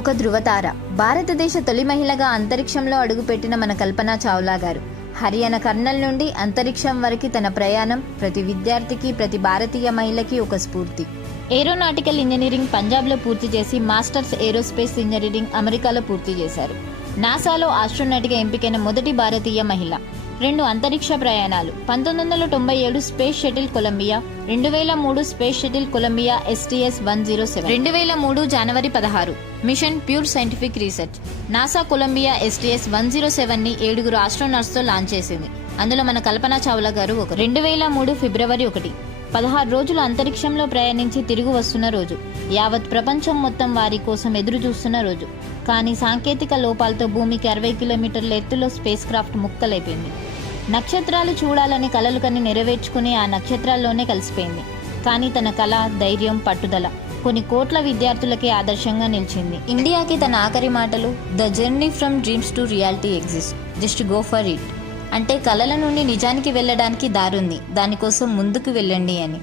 ఒక ధృవతార. భారతదేశ తొలి మహిళగా అంతరిక్షంలో అడుగుపెట్టిన మన కల్పనా చావ్లా గారు. హర్యానా కర్నల్ నుండి అంతరిక్షం వరకు తన ప్రయాణం ప్రతి విద్యార్థికి, ప్రతి భారతీయ మహిళకి ఒక స్ఫూర్తి. ఏరోనాటికల్ ఇంజనీరింగ్ పంజాబ్లో పూర్తి చేసి మాస్టర్స్ ఏరోస్పేస్ ఇంజనీరింగ్ అమెరికాలో పూర్తి చేశారు. నాసాలో ఆస్ట్రోనాట్గా ఎంపికైన మొదటి భారతీయ మహిళ. 2 అంతరిక్ష ప్రయాణాలు. 1997 space shuttle Columbia, 2003 space shuttle Columbia STS-107, 2003 జనవరి 16 mission pure scientific research. NASA Columbia STS-107ని 7 ఆస్ట్రోనాట్స్తో లాంచ్ చేసింది. అందులో మన కల్పనా చావ్లా గారు ఒకరు. 2003 ఫిబ్రవరి 1 16 రోజులు అంతరిక్షంలో ప్రయాణించి తిరిగి వస్తున్న రోజు. యావత్ ప్రపంచం మొత్తం వారి కోసం ఎదురు చూస్తున్న రోజు. కానీ సాంకేతిక లోపాలతో భూమికి 60 కిలోమీటర్ల ఎత్తులో స్పేస్ క్రాఫ్ట్ ముక్కలైపోయింది. నక్షత్రాలు చూడాలని కలలు కని నెరవేర్చుకుని ఆ నక్షత్రాల్లోనే కలిసిపోయింది. కానీ తన కళ, ధైర్యం, పట్టుదల కొన్ని కోట్ల విద్యార్థులకే ఆదర్శంగా నిలిచింది. ఇండియాకి తన ఆఖరి మాటలు, the journey from dreams to reality exist, just go for it. అంటే కలల నుండి నిజానికి వెళ్ళడానికి దారుంది, దానికోసం ముందుకు వెళ్ళండి అని.